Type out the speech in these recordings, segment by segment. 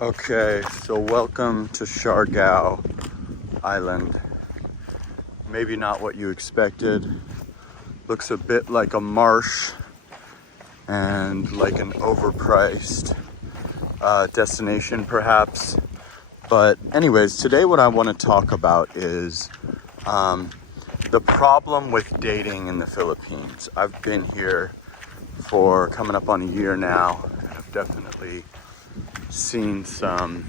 Okay, so welcome to Siargao Island. Maybe not what you expected. Looks a bit like a marsh and like an overpriced destination perhaps. But anyways, today what I want to talk about is the problem with dating in the Philippines. I've been here for coming up on a year now, and I've definitely seen some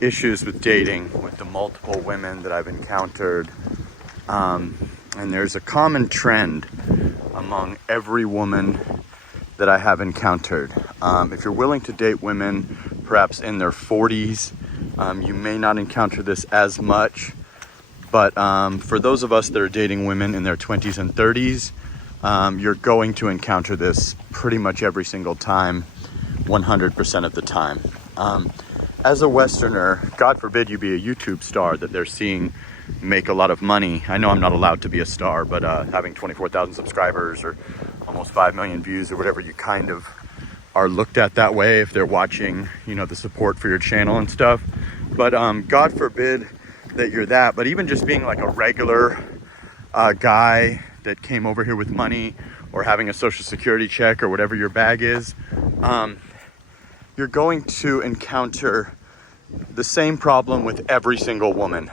issues with dating with the multiple women that I've encountered. And there's a common trend among every woman that I have encountered. If you're willing to date women perhaps in their 40s, you may not encounter this as much. But for those of us that are dating women in their 20s and 30s, you're going to encounter this pretty much every single time, 100% of the time. As a Westerner, God forbid you be a YouTube star that they're seeing make a lot of money. I know I'm not allowed to be a star, but having 24,000 subscribers or almost 5 million views or whatever, you kind of are looked at that way if they're watching, the support for your channel and stuff. But God forbid that you're that. But even just being like a regular guy that came over here with money or having a social security check or whatever your bag is, you're going to encounter the same problem with every single woman.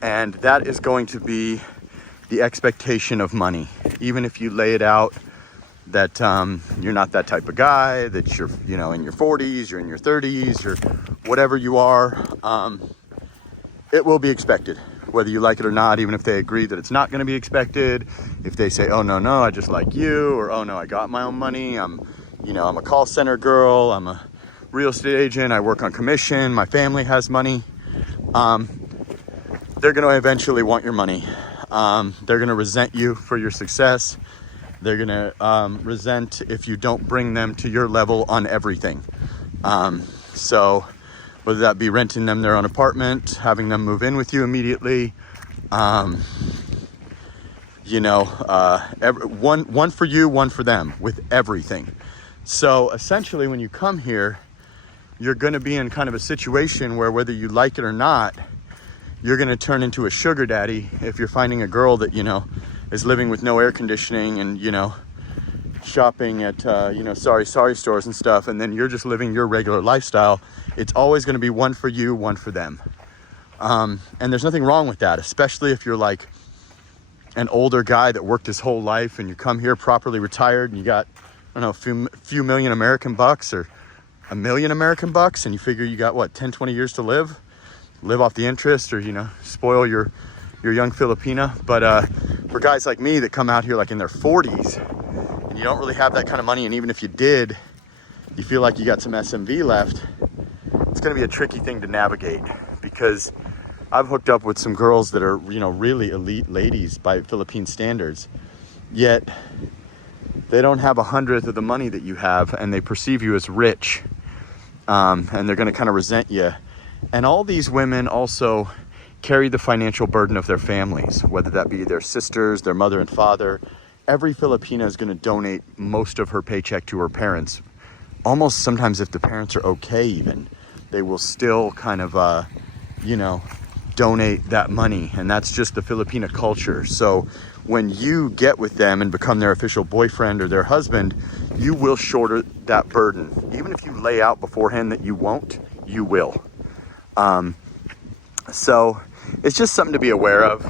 And that is going to be the expectation of money. Even if you lay it out that you're not that type of guy, that you're, in your 40s, you're in your 30s, or whatever you are, it will be expected, whether you like it or not. Even if they agree that it's not going to be expected, if they say, oh, no, I just like you, or oh, no, I got my own money, I'm a call center girl, I'm a real estate agent, I work on commission, my family has money, they're going to eventually want your money. They're going to resent you for your success. They're going to resent if you don't bring them to your level on everything. So whether that be renting them their own apartment, having them move in with you immediately, one for you, one for them, with everything. So essentially when you come here, you're going to be in kind of a situation where whether you like it or not, you're going to turn into a sugar daddy if you're finding a girl that, is living with no air conditioning and, shopping at, sorry stores and stuff. And then you're just living your regular lifestyle. It's always going to be one for you, one for them. And there's nothing wrong with that, especially if you're like an older guy that worked his whole life and you come here properly retired and you got, a few million American bucks or $1 million American bucks, and you figure you got 10, 20 years to live off the interest, or spoil your young Filipina. But for guys like me that come out here like in their 40s and you don't really have that kind of money, and even if you did, you feel like you got some SMV left, it's going to be a tricky thing to navigate, because I've hooked up with some girls that are really elite ladies by Philippine standards, yet they don't have 100th of the money that you have, and they perceive you as rich, and they're going to kind of resent you. And all these women also carry the financial burden of their families, whether that be their sisters, their mother and father. Every Filipina is going to donate most of her paycheck to her parents. Almost sometimes if the parents are okay even, they will still kind of, donate that money. And that's just the Filipina culture. So when you get with them and become their official boyfriend or their husband, you will shoulder that burden. Even if you lay out beforehand that you won't, you will. So it's just something to be aware of.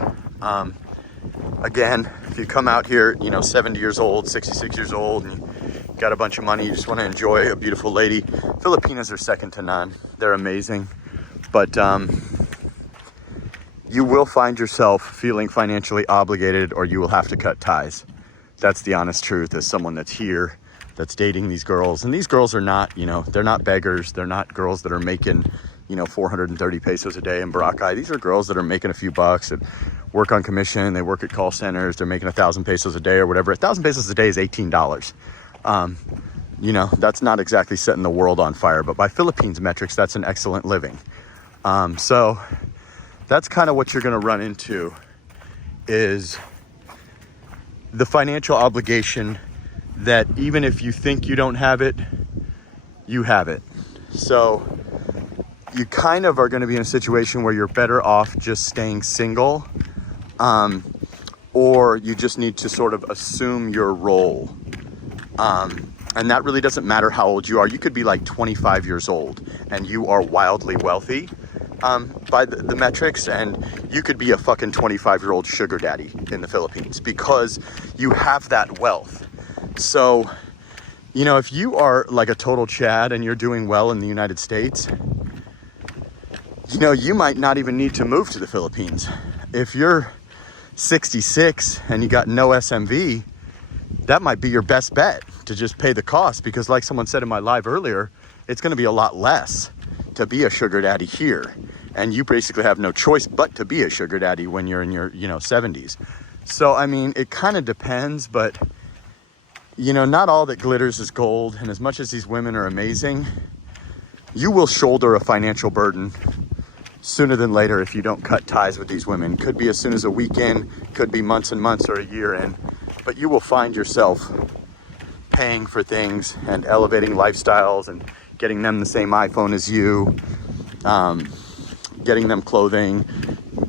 Again, if you come out here, 70 years old, 66 years old, and you got a bunch of money, you just want to enjoy a beautiful lady, Filipinas are second to none. They're amazing. But you will find yourself feeling financially obligated, or you will have to cut ties. That's the honest truth as someone that's here, that's dating these girls. And these girls are not, they're not beggars. They're not girls that are making 430 pesos a day in Boracay. These are girls that are making a few bucks, that work on commission. They work at call centers. They're making 1,000 pesos a day or whatever. 1,000 pesos a day is $18. That's not exactly setting the world on fire, but by Philippines metrics, that's an excellent living. So that's kind of what you're going to run into, is the financial obligation that even if you think you don't have it, you have it. So you kind of are going to be in a situation where you're better off just staying single, or you just need to sort of assume your role. And that really doesn't matter how old you are. You could be like 25 years old and you are wildly wealthy by the metrics, and you could be a fucking 25-year-old sugar daddy in the Philippines because you have that wealth. So, you know, if you are like a total Chad and you're doing well in the United States, you know, you might not even need to move to the Philippines. If you're 66 and you got no SMV, that might be your best bet to just pay the cost, because like someone said in my live earlier, it's going to be a lot less to be a sugar daddy here. And you basically have no choice but to be a sugar daddy when you're in your, 70s. So, I mean, it kind of depends, but, you know, not all that glitters is gold. And as much as these women are amazing, you will shoulder a financial burden sooner than later if you don't cut ties with these women. Could be as soon as a weekend, could be months and months or a year in, but you will find yourself paying for things and elevating lifestyles and getting them the same iPhone as you, getting them clothing,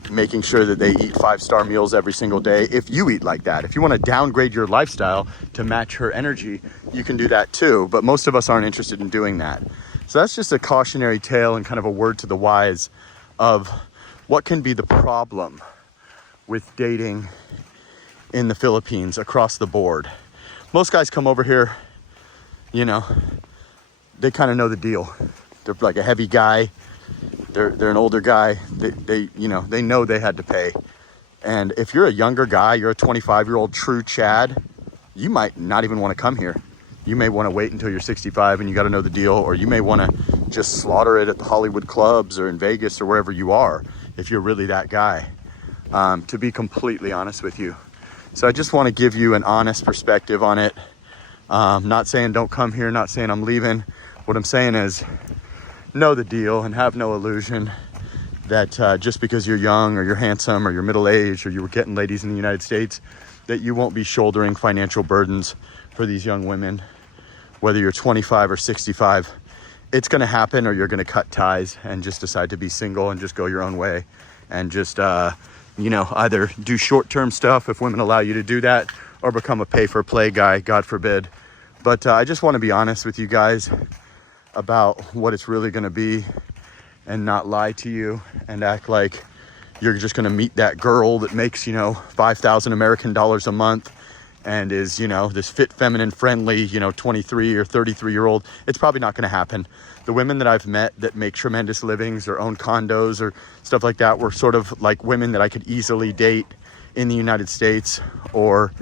making sure that they eat 5-star meals every single day. If you eat like that, if you want to downgrade your lifestyle to match her energy, you can do that too. But most of us aren't interested in doing that. So that's just a cautionary tale and kind of a word to the wise of what can be the problem with dating in the Philippines across the board. Most guys come over here, you know, they kind of know the deal. They're like a heavy guy. They're an older guy. They know they had to pay. And if you're a younger guy, you're a 25-year-old true Chad, you might not even want to come here. You may want to wait until you're 65 and you got to know the deal, or you may want to just slaughter it at the Hollywood clubs or in Vegas or wherever you are, if you're really that guy, to be completely honest with you. So I just want to give you an honest perspective on it. Not saying don't come here, not saying I'm leaving. What I'm saying is know the deal and have no illusion that just because you're young or you're handsome or you're middle-aged or you were getting ladies in the United States, that you won't be shouldering financial burdens for these young women. Whether you're 25 or 65, it's going to happen, or you're going to cut ties and just decide to be single and just go your own way and just, either do short-term stuff if women allow you to do that, or become a pay-for-play guy, God forbid. But I just want to be honest with you guys about what it's really going to be and not lie to you and act like you're just going to meet that girl that makes, 5,000 American dollars a month and is, this fit, feminine, friendly, 23 or 33-year-old. It's probably not going to happen. The women that I've met that make tremendous livings or own condos or stuff like that were sort of like women that I could easily date in the United States, or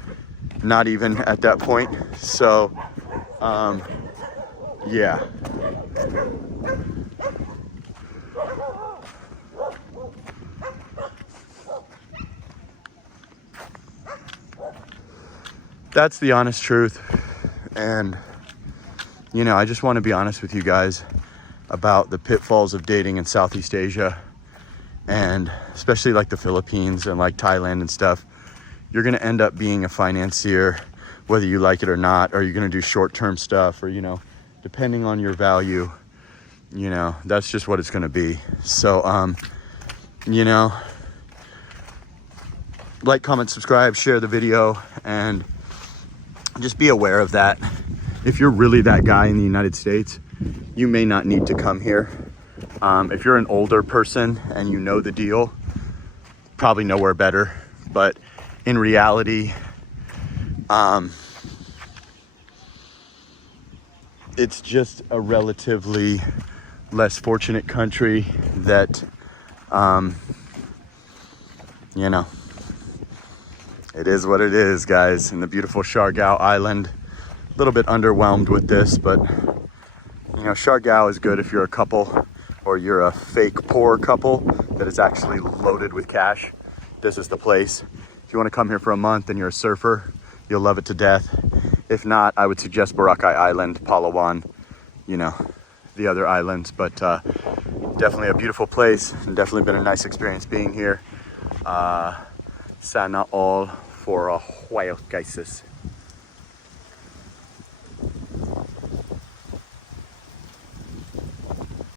not even at that point. So, yeah. That's the honest truth. And, I just want to be honest with you guys about the pitfalls of dating in Southeast Asia, and especially like the Philippines and like Thailand and stuff. You're going to end up being a financier, whether you like it or not, or you're going to do short-term stuff, or, depending on your value, that's just what it's going to be. So, like, comment, subscribe, share the video, and just be aware of that. If you're really that guy in the United States, you may not need to come here. If you're an older person and you know the deal, probably nowhere better. But in reality, it's just a relatively less fortunate country that, it is what it is, guys. In the beautiful Siargao Island. A little bit underwhelmed with this, but Siargao is good if you're a couple, or you're a fake poor couple that is actually loaded with cash. This is the place. If you want to come here for a month and you're a surfer, you'll love it to death. If not, I would suggest Boracay Island, Palawan, the other islands. But definitely a beautiful place, and definitely been a nice experience being here. Sana all for a while, guys.